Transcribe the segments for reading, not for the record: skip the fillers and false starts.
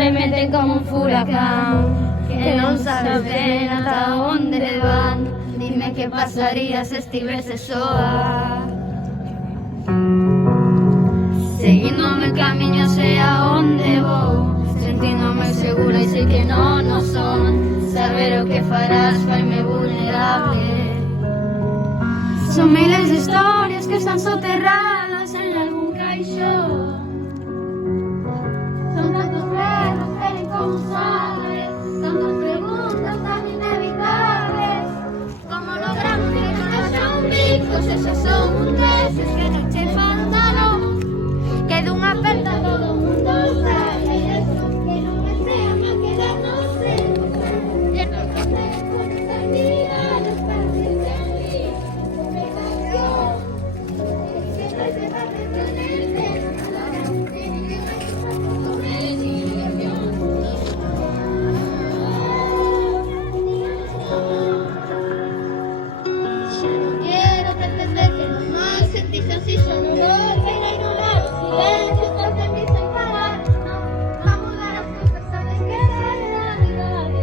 remeten como un furacán, que non sabes ben ata onde van. Dime que pasaría se estivese soa, seguíndome camiño sea onde vou, sentíndome segura e sei que non o son. Saber o que farás faime vulnerable. Son miles de historias que están soterradas en algún caixón. Son tantos berros que ven como sabes, tantas preguntas tan inevitables. Como logramos que todas son bicos, esos son un deses que non che fan dano, que dunha aperta todo o mundo sabe. E eso que non me sea má quedar no sé, e non sei con esa mirada para que te obligación, que no se va a retenerte. Quiero pretender que no más sentís así, solo volver a ignorar los silencios que te me dicen parar. No, a mudar as cousas, sabes que é realidade.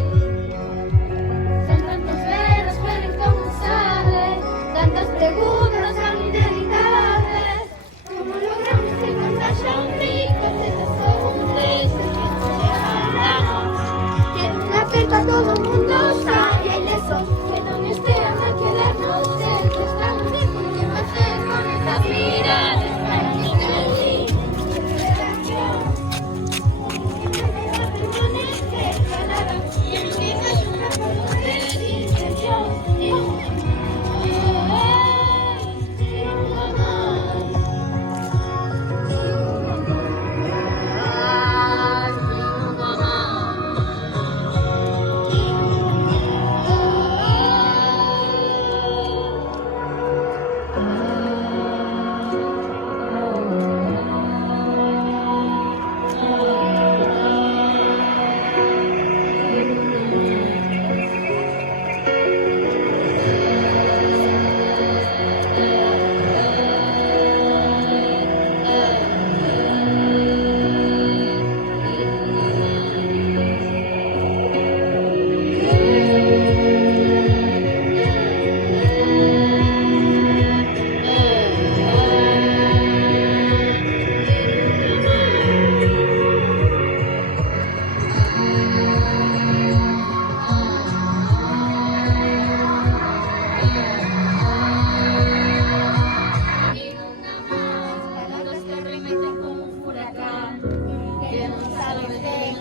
Son tantos veros que ven como sabes, tantas preguntas tan inevitables. Como logramos que tantas son ricas, esas son un deses que no se abandonan, que nunha aperta todo o mundo sabe. E esos que non estean a quedar no sé, que están diciendo que va a ser con esas miradas para que te olvides.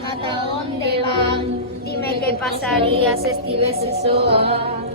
Ata onde van, dime que pasaría se estivese soa.